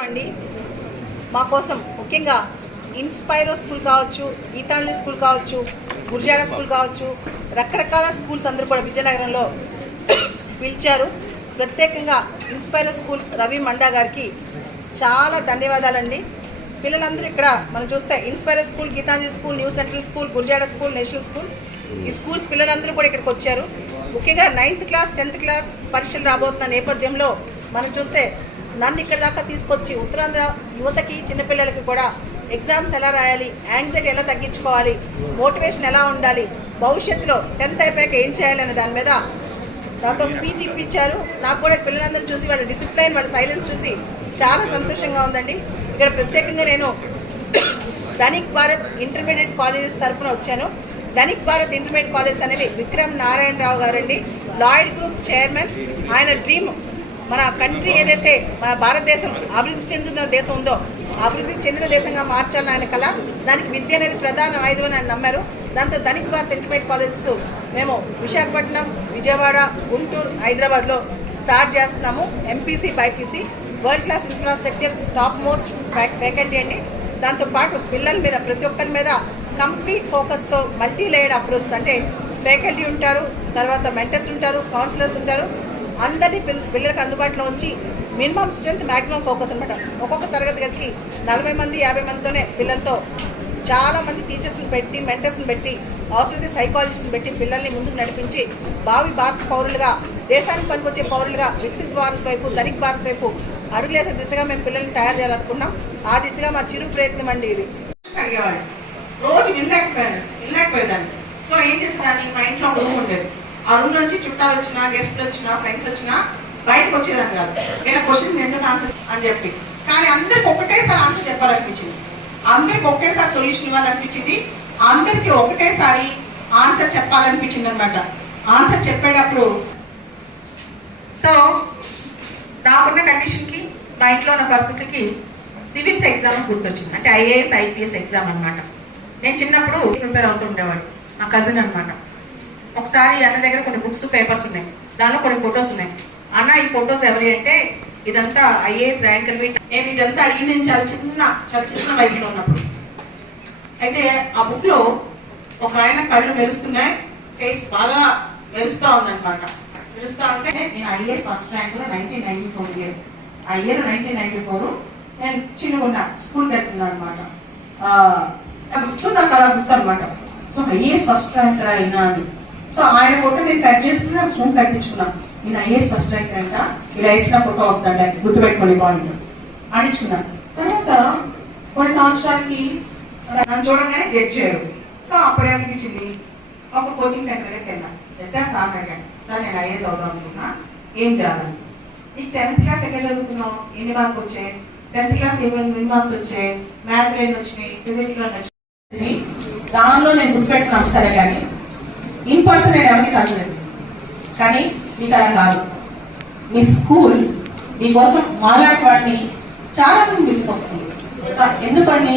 అండి మా కోసం ముఖ్యంగా ఇన్స్పైరో స్కూల్ కావచ్చు, గీతాంజలి స్కూల్ కావచ్చు, గుర్జాడ స్కూల్ కావచ్చు, రకరకాల స్కూల్స్ అందరూ కూడా విజయనగరంలో పిలిచారు. ప్రత్యేకంగా ఇన్స్పైరో స్కూల్ రవి మండా గారికి చాలా ధన్యవాదాలండి. పిల్లలందరూ ఇక్కడ మనం చూస్తే Inspiro school, Geethanjali school, new central school, Gurajada school, national school, ఈ స్కూల్స్ పిల్లలందరూ కూడా ఇక్కడికి వచ్చారు. ముఖ్యంగా 9th క్లాస్ 10th క్లాస్ పరీక్షలు రాబోతున్న నేపథ్యంలో మనం చూస్తే నన్ను ఇక్కడ దాకా తీసుకొచ్చి ఉత్తరాంధ్ర యువతకి, చిన్నపిల్లలకి కూడా ఎగ్జామ్స్ ఎలా రాయాలి, యాంగ్జైటీ ఎలా తగ్గించుకోవాలి, మోటివేషన్ ఎలా ఉండాలి, భవిష్యత్తులో 10th అయిపోయాక ఏం చేయాలనే దాని మీద నాతో స్పీచ్ ఇప్పించారు. నాకు కూడా పిల్లలందరూ చూసి వాళ్ళ డిసిప్లైన్, వాళ్ళ సైలెన్స్ చూసి చాలా సంతోషంగా ఉందండి. ఇక్కడ ప్రత్యేకంగా నేను ధనిక్ భారత్ ఇంటర్మీడియట్ కాలేజెస్ తరఫున వచ్చాను. ధనిక్ భారత్ ఇంటర్మీడియట్ కాలేజ్ అనేది విక్రమ్ నారాయణరావు గారండి, లాయిడ్ గ్రూప్ చైర్మన్. ఆయన డ్రీమ్ మన కంట్రీ ఏదైతే మన భారతదేశం అభివృద్ధి చెందిన దేశం ఉందో అభివృద్ధి చెందిన దేశంగా మార్చాలని ఆయన కళ. దానికి విద్య అనేది ప్రధాన ఆయుధం అని ఆయన నమ్మారు. దాంతో ధనిక్ భారత్ ఇంటర్మీడియట్ కాలేజెస్ మేము విశాఖపట్నం, విజయవాడ, గుంటూరు, హైదరాబాద్లో స్టార్ట్ చేస్తున్నాము. MPC, BiPC, world class infrastructure, top most faculty అండి. దాంతోపాటు పిల్లల మీద, ప్రతి ఒక్కరి మీద కంప్లీట్ ఫోకస్తో మల్టీ లేయర్డ్ అప్రోచ్, అంటే ఫ్యాకల్టీ ఉంటారు, తర్వాత మెంటర్స్ ఉంటారు, కౌన్సిలర్స్ ఉంటారు, అందరినీ పిల్లలకు అందుబాటులో ఉంచి మినిమం స్ట్రెంత్ మ్యాక్సిమం ఫోకస్ అనమాట. ఒక్కొక్క తరగతి గదికి 40 మంది 50 మందితోనే పిల్లలతో చాలామంది టీచర్స్ని పెట్టి, మెంటర్స్ని పెట్టి, అవసరమైతే సైకాలజిస్ట్ని పెట్టి పిల్లల్ని ముందుకు నడిపించి భావి భారత పౌరులుగా, దేశానికి పనికొచ్చే పౌరులుగా వికసిత్ భారత్ వైపు, ధనిక్ భారత్ వైపు అడుగులేసే దిశగా మేము పిల్లల్ని తయారు చేయాలనుకున్నాం. ఆ దిశగా మా చిరు ప్రయత్నం అండి ఇది. అడిగేవాళ్ళు రోజు వినలేకపోయేదాన్ని. సో ఏం చేసేదాన్ని, మా ఇంట్లో ఒక రూమ్ ఉండేది. ఆ రూమ్ నుంచి చుట్టాలు వచ్చినా, గెస్ట్లు వచ్చినా, ఫ్రెండ్స్ వచ్చినా బయటకు వచ్చేదాన్ని కాదు. నేను క్వశ్చన్ ఎందుకు ఆన్సర్ అని చెప్పి, కానీ అందరికి ఒకటేసారి ఆన్సర్ చెప్పాలనిపించింది, అందరికి ఒకేసారి సొల్యూషన్ ఇవ్వాలనిపించింది, అందరికి ఒకటేసారి ఆన్సర్ చెప్పాలనిపించింది అనమాట. ఆన్సర్ చెప్పేటప్పుడు సో నాకున్న కండిషన్కి, మా ఇంట్లో ఉన్న పరిస్థితికి సివిల్స్ ఎగ్జామ్ గుర్తొచ్చింది. అంటే ఐఏఎస్, ఐపీఎస్ ఎగ్జామ్ అనమాట. నేను చిన్నప్పుడు ప్రిపేర్ అవుతూ ఉండేవాడు, మా కజిన్ అనమాట. ఒకసారి అన్న దగ్గర కొన్ని బుక్స్, పేపర్స్ ఉన్నాయి, దానిలో కొన్ని ఫొటోస్ ఉన్నాయి. అన్న ఈ ఫొటోస్ ఎవరి అంటే, ఇదంతా ఐఏఎస్ ర్యాంకులు. నేను ఇదంతా అడిగింది నేను చాలా చిన్న వయసులో ఉన్నప్పుడు. అయితే ఆ బుక్ లో ఒక ఆయన కళ్ళు మెరుస్తున్నాయి, ఫేస్ బాగా మెరుస్తూ ఉందన్నమాట. మెరుస్తూ ఉంటే నేను ఐఏఎస్ ఫస్ట్ ర్యాంక్ 1994 ఇయర్. ఆ ఇయర్ 1994 నేను చిన్నగా స్కూల్కి వెళ్తున్నాను అనమాట. గుర్తు నాకు అలా గుర్తు అనమాట. సో ఐఏఎస్ ఫస్ట్ ర్యాంక్ అయినా అని. సో ఆయన ఫోటో నేను కట్ చేసుకుని నాకు స్టోన్ కట్టించుకున్నాను. నేను ఐఏఎస్ ఫస్ట్ ర్యాంక్ అంట, ఇలా వేసిన ఫోటో వస్తుందంట, గుర్తుపెట్టుకోండి పాయింట్ అడిచుకున్నాను. తర్వాత కొన్ని సంవత్సరాలకి నన్ను చూడగానే జడ్జ్ చేయరు. సో అప్పుడేమనిపించింది, ఒక కోచింగ్ సెంటర్ దగ్గరికి వెళ్ళాను. వెళ్తే సార్ అడిగాను, సార్ నేను ఐఏఎస్ అవుదాం అనుకున్నా, ఏం చేయాలని. నీకు 7th క్లాస్ ఎక్కడ చదువుకున్నావు, ఎన్ని మార్క్స్ వచ్చాయి, 10th క్లాస్ ఎన్ని మార్క్స్ వచ్చాయి, మ్యాథ్లో ఎన్ని వచ్చినాయి, ఫిజిక్స్లో వచ్చినాయి. దానిలో నేను గుర్తుపెట్టుకున్నాను సరే, కానీ ఇన్ పర్సన్ నేను ఎవరిని కలవలేదు. కానీ మీకు అలా కాదు, మీ స్కూల్ మీకోసం మాలాంటి వాడిని చాలా మంది తీసుకొస్తుంది. సో ఎందుకని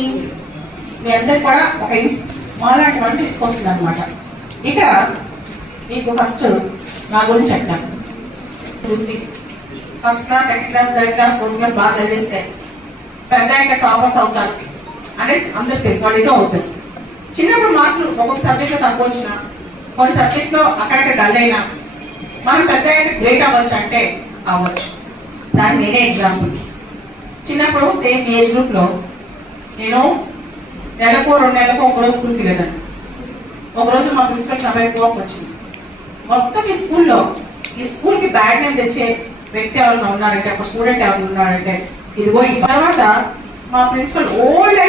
మీ అందరికి కూడా ఒక మాలాంటి వాడిని తీసుకొస్తుంది అనమాట. ఇక్కడ మీకు ఫస్ట్ నా గురించి చెప్తాను. చూసి first class, second class, third class, 4th class బాగా చదివేస్తే పెద్ద ఇంకా టాపర్స్ అవుతారు అనేది అందరికి తెలుసు, వాళ్ళు ఇటో అవుతారు. చిన్నప్పుడు మార్కులు ఒక్కొక్క సబ్జెక్ట్లో తక్కువ వచ్చినా, కొన్ని సబ్జెక్ట్లో అక్కడక్కడ డల్ అయినా, మనం పెద్ద గ్రేట్ అవ్వచ్చు అంటే అవ్వచ్చు. దానికి నేనే ఎగ్జాంపుల్. చిన్నప్పుడు సేమ్ ఏజ్ గ్రూప్లో నేను నెలకు 2 నెలలకు ఒకరోజు స్కూల్కి వెళ్ళేదాన్ని. ఒకరోజు మా ప్రిన్సిపల్కి నా కోపం వచ్చింది. మొత్తం ఈ స్కూల్కి బ్యాడ్ నేమ్ తెచ్చే వ్యక్తి ఎవరైనా ఉన్నారంటే, ఒక స్టూడెంట్ ఎవరైనా ఉన్నారంటే ఇదిగో. తర్వాత మా ప్రిన్సిపల్ ఓల్డ్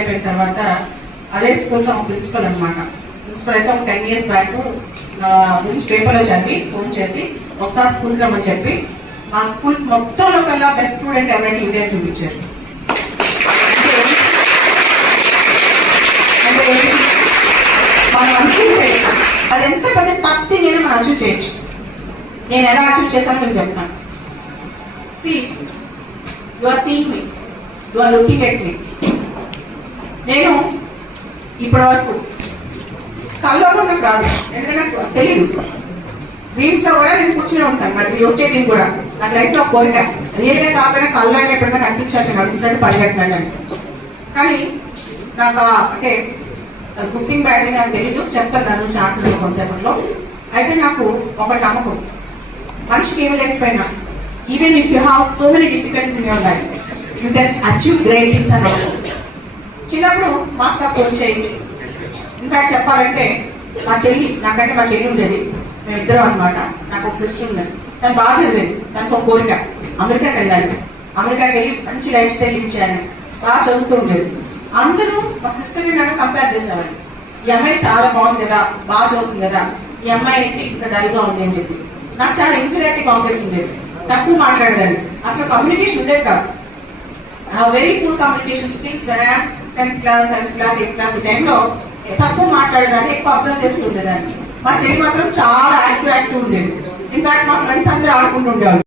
అయిపోయిన తర్వాత అదే స్కూల్కి ఒక ప్రిన్సిపల్ అనమాట. ప్రిన్సిపల్ అయితే ఒక 10 years బ్యాక్ నా గురించి పేపర్లో చదివి ఫోన్ చేసి ఒకసారి స్కూల్కి రమ్మని చెప్పి, మా స్కూల్ మొత్తంలో కల్లా బెస్ట్ స్టూడెంట్ ఎవరైనా ఇండియా చూపించారు. అంటే మనం అనుకుంటే అది ఎంత పెద్ద తప్పి నేను మనం అచీవ్ చేయొచ్చు. నేను ఎలా అచీవ్ చేశానో నేను చెప్తాను. You are seeing me, you are looking at me. నేను ఇప్పటి వరకు కల్లో కూడా నాకు రాదు, ఎందుకంటే నాకు తెలియదు. డ్రీమ్స్ లో కూడా నేను కూర్చునే ఉంటాను, మరి వచ్చే డ్రీమ్ కూడా నాకు లైఫ్లో ఒక కోరిక రియల్గా కాకపోయినా కళ్ళకి ఎప్పుడైనా కనిపించాలి నడుస్తున్నట్టు పరిగెట్టాలని. కానీ నాకు అంటే కుకింగ్ బ్యాటింగ్ అని తెలియదు, చెప్తాను దాని గురించి ఆన్సర్ కొంతసేపట్లో. అయితే నాకు ఒక నమ్మకం, మనిషికి ఏమి లేకపోయినా even if you have so many difficulties in your life you can achieve great things అని నమ్మకం. చిన్నప్పుడు మార్క్స్ తక్కువ వచ్చాయి. ఇన్ఫాక్ట్ చెప్పాలంటే మా చెల్లి, నాకంటే మా చెల్లి ఉండేది, మేమిద్దరం అనమాట. నాకు ఒక సిస్టర్ ఉన్నది, తను బాగా చదివేది. తనకు ఒక కోరిక, అమెరికాకి వెళ్ళాలి, అమెరికాకి వెళ్ళి మంచి లైఫ్ స్టైల్ లివ్ చేయాలి, బాగా చదువుతూ ఉండేది. అందరూ మా సిస్టర్ని నన్ను కంపేర్ చేసేవాళ్ళు. ఈ అమ్మాయి చాలా బాగుంది కదా, బాగా చదువుతుంది కదా, ఈ అమ్మాయి ఏంటి ఇంత డల్గా ఉంది అని చెప్పి. నాకు చాలా ఇన్ఫీరియారిటీ కాంప్లెక్స్ ఉండేది, తక్కువ మాట్లాడేదాన్ని, అసలు కమ్యూనికేషన్ ఉండేది కాదు. Very poor communication skills. 10th class 7th class 8th class ఈ టైంలో తక్కువ మాట్లాడేదాన్ని, ఎక్కువ అబ్జర్వ్ చేస్తూ ఉండేదాన్ని. మా చెల్లి మాత్రం చాలా యాక్టివ్ ఉండేది. ఇన్ఫాక్ట్ మా ఫ్రెండ్స్ అందరూ ఆడుకుంటూ ఉండేవాళ్ళు.